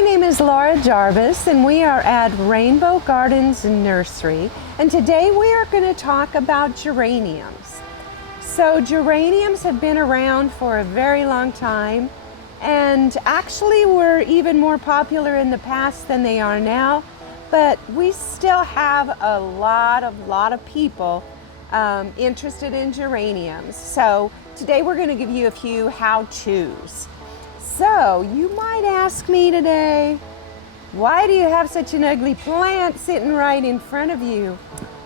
My name is Laura Jarvis and we are at Rainbow Gardens Nursery, and today we are going to talk about geraniums. So geraniums have been around for a very long time and actually were even more popular in the past than they are now, but we still have a lot of people interested in geraniums. So today we're going to give you a few how-tos. So you might ask me today, why do you have such an ugly plant sitting right in front of you?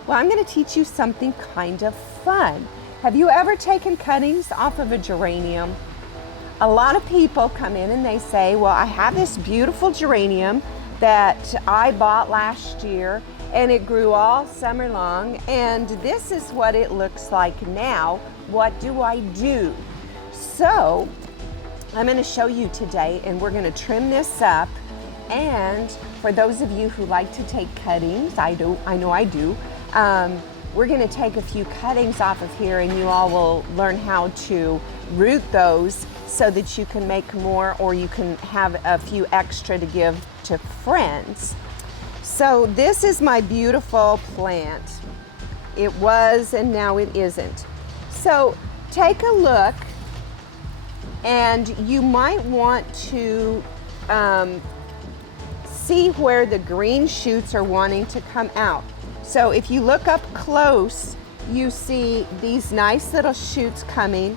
Well, I'm going to teach you something kind of fun. Have you ever taken cuttings off of a geranium? A lot of people come in and they say, well, I have this beautiful geranium that I bought last year and it grew all summer long, and this is what it looks like now. What do I do? So I'm going to show you today, and we're going to trim this up. And for those of you who like to take cuttings, I know I do, we're going to take a few cuttings off of here, and you all will learn how to root those so that you can make more, or you can have a few extra to give to friends. So this is my beautiful plant. It was, and now it isn't. So take a look. And you might want to see where the green shoots are wanting to come out. So if you look up close, you see these nice little shoots coming.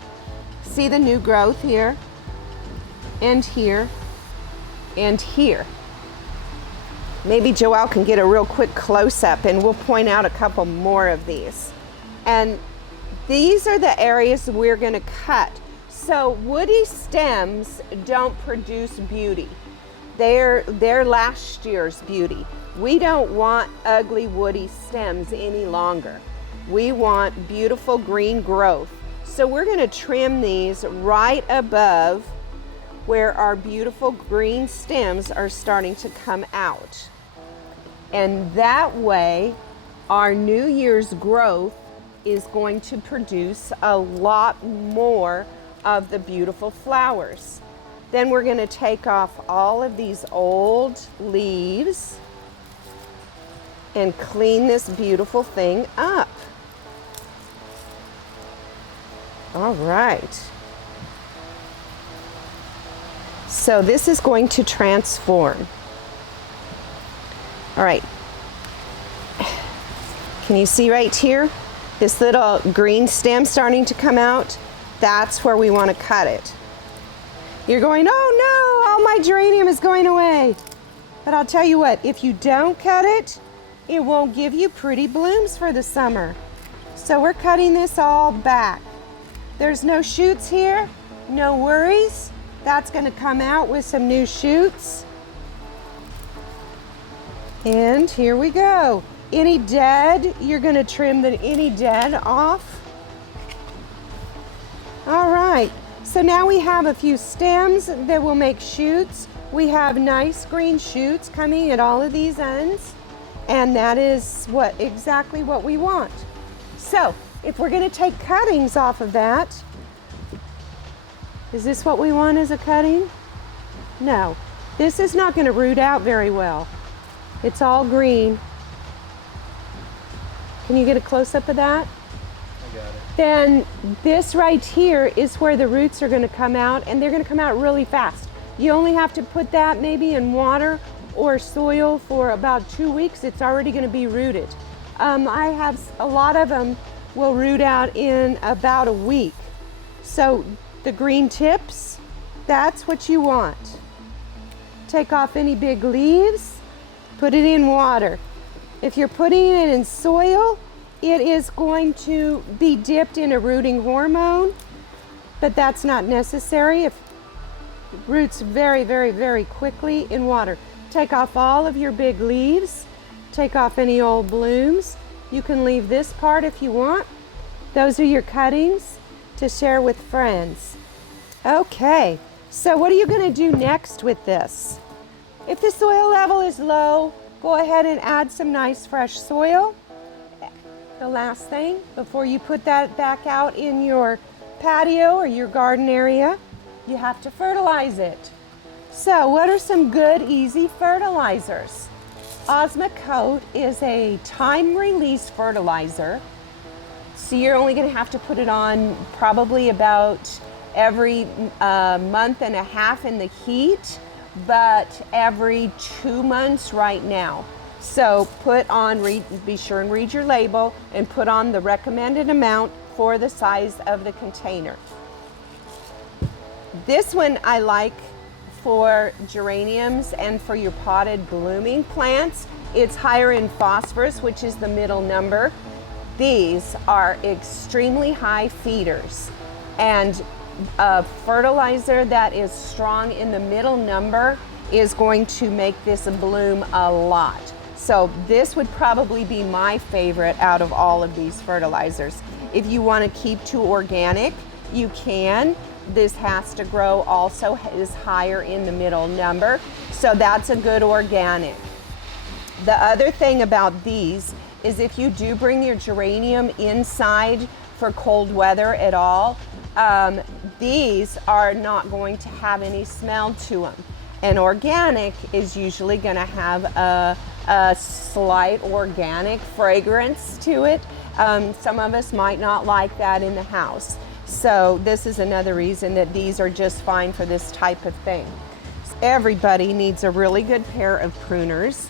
See the new growth here, and here, and here. Maybe Joelle can get a real quick close-up and we'll point out a couple more of these. And these are the areas we're gonna cut. So woody stems don't produce beauty. They're last year's beauty. We don't want ugly woody stems any longer. We want beautiful green growth. So we're going to trim these right above where our beautiful green stems are starting to come out. And that way, our New Year's growth is going to produce a lot more of the beautiful flowers. Then we're going to take off all of these old leaves and clean this beautiful thing up. All right. So this is going to transform. All right. Can you see right here? This little green stem starting to come out? That's where we want to cut it. You're going, oh no, all my geranium is going away. But I'll tell you what, if you don't cut it, it won't give you pretty blooms for the summer. So we're cutting this all back. There's no shoots here, no worries. That's going to come out with some new shoots. And here we go. Any dead, you're going to trim any dead off. All right, so now we have a few stems that will make shoots. We have nice green shoots coming at all of these ends, and that is exactly what we want. So if we're going to take cuttings off of that, is this what we want as a cutting? No, this is not going to root out very well. It's all green. Can you get a close-up of that? Then this right here is where the roots are going to come out, and they're going to come out really fast. You only have to put that maybe in water or soil for about 2 weeks. It's already going to be rooted. I have a lot of them will root out in about a week. So the green tips, that's what you want. Take off any big leaves, put it in water. If you're putting it in soil, it is going to be dipped in a rooting hormone, but that's not necessary. It roots very quickly in water. Take off all of your big leaves, take off any old blooms. You can leave this part if you want. Those are your cuttings to share with friends. Okay, so what are you going to do next with this? If the soil level is low, go ahead and add some nice fresh soil. The last thing, before you put that back out in your patio or your garden area, you have to fertilize it. So what are some good, easy fertilizers? Osmocote is a time-release fertilizer. So you're only going to have to put it on probably about every month and a half in the heat, but every 2 months right now. So put on, be sure and read your label and put on the recommended amount for the size of the container. This one I like for geraniums and for your potted blooming plants. It's higher in phosphorus, which is the middle number. These are extremely high feeders, and a fertilizer that is strong in the middle number is going to make this bloom a lot. So this would probably be my favorite out of all of these fertilizers. If you want to keep to organic, you can. This has to grow also is higher in the middle number, so that's a good organic. The other thing about these is if you do bring your geranium inside for cold weather at all, these are not going to have any smell to them. And organic is usually going to have a slight organic fragrance to it. Some of us might not like that in the house. So this is another reason that these are just fine for this type of thing. Everybody needs a really good pair of pruners.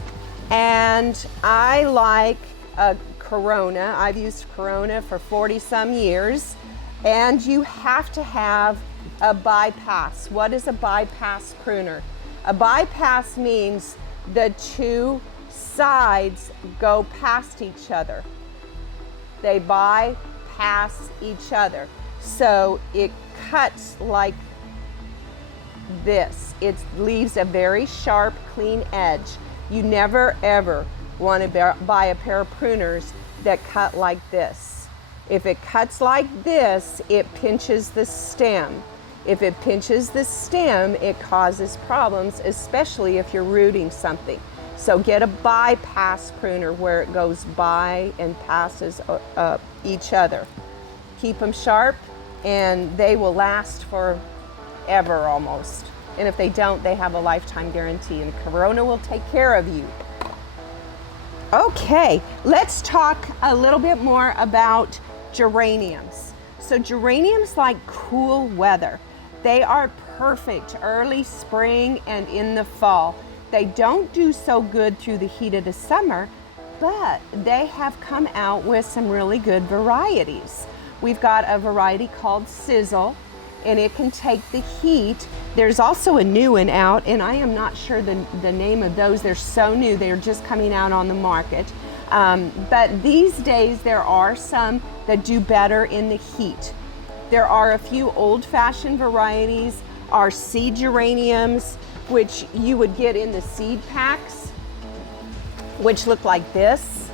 And I like a Corona. I've used Corona for 40 some years. And you have to have a bypass. What is a bypass pruner? A bypass means the two sides go past each other. They bypass each other. So it cuts like this. It leaves a very sharp, clean edge. You never ever want to buy a pair of pruners that cut like this. If it cuts like this, it pinches the stem. If it pinches the stem, it causes problems, especially if you're rooting something. So get a bypass pruner where it goes by and passes each other. Keep them sharp and they will last forever almost. And if they don't, they have a lifetime guarantee, and Corona will take care of you. Okay, let's talk a little bit more about geraniums. So geraniums like cool weather. They are perfect early spring and in the fall. They don't do so good through the heat of the summer, but they have come out with some really good varieties. We've got a variety called Sizzle, and it can take the heat. There's also a new one out, and I am not sure the name of those. They're so new, they're just coming out on the market. But these days there are some that do better in the heat. There are a few old-fashioned varieties, our seed geraniums, which you would get in the seed packs, which look like this,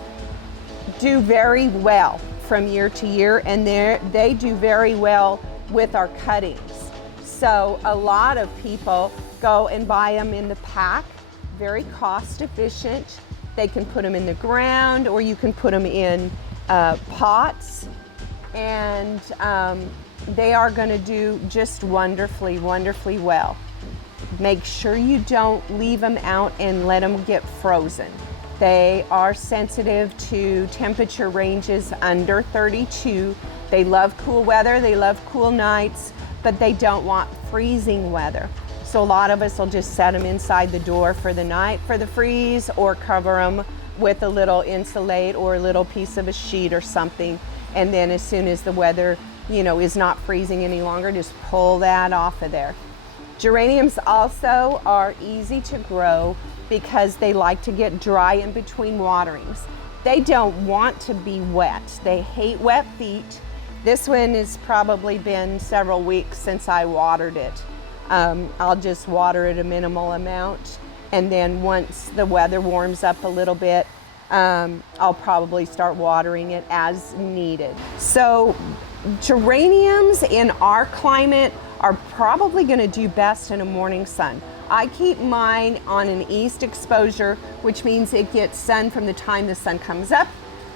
do very well from year to year, and they do very well with our cuttings. So a lot of people go and buy them in the pack, very cost efficient. They can put them in the ground, or you can put them in pots, and they are going to do just wonderfully, wonderfully well. Make sure you don't leave them out and let them get frozen. They are sensitive to temperature ranges under 32. They love cool weather, they love cool nights, but they don't want freezing weather. So a lot of us will just set them inside the door for the night for the freeze, or cover them with a little insulate or a little piece of a sheet or something. And then as soon as the weather, is not freezing any longer, just pull that off of there. Geraniums also are easy to grow because they like to get dry in between waterings. They don't want to be wet. They hate wet feet. This one has probably been several weeks since I watered it. I'll just water it a minimal amount, and then once the weather warms up a little bit, I'll probably start watering it as needed. So geraniums in our climate are probably going to do best in a morning sun. I keep mine on an east exposure, which means it gets sun from the time the sun comes up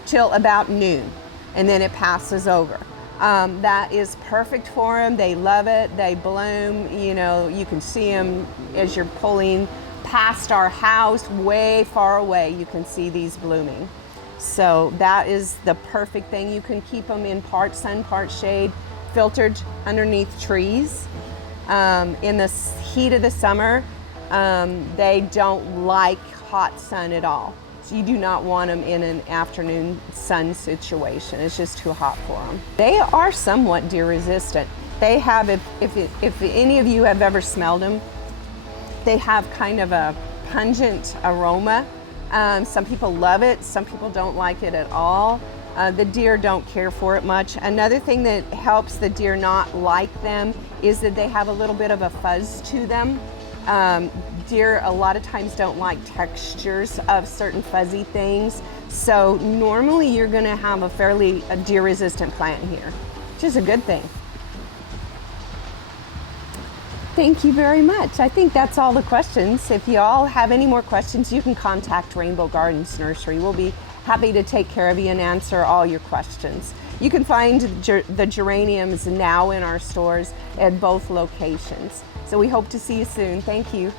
till about noon, and then it passes over. That is perfect for them. They love it. They bloom. You know, you can see them as you're pulling past our house, way far away. You can see these blooming. So that is the perfect thing. You can keep them in part sun, part shade, filtered underneath trees. In the heat of the summer, they don't like hot sun at all. So you do not want them in an afternoon sun situation. It's just too hot for them. They are somewhat deer resistant. They have, if any of you have ever smelled them, they have kind of a pungent aroma. Some people love it, some people don't like it at all. The deer don't care for it much. Another thing that helps the deer not like them is that they have a little bit of a fuzz to them. Deer a lot of times don't like textures of certain fuzzy things. So normally you're gonna have a deer resistant plant here, which is a good thing. Thank you very much. I think that's all the questions. If you all have any more questions, you can contact Rainbow Gardens Nursery. We'll be happy to take care of you and answer all your questions. You can find the geraniums now in our stores at both locations. So we hope to see you soon. Thank you.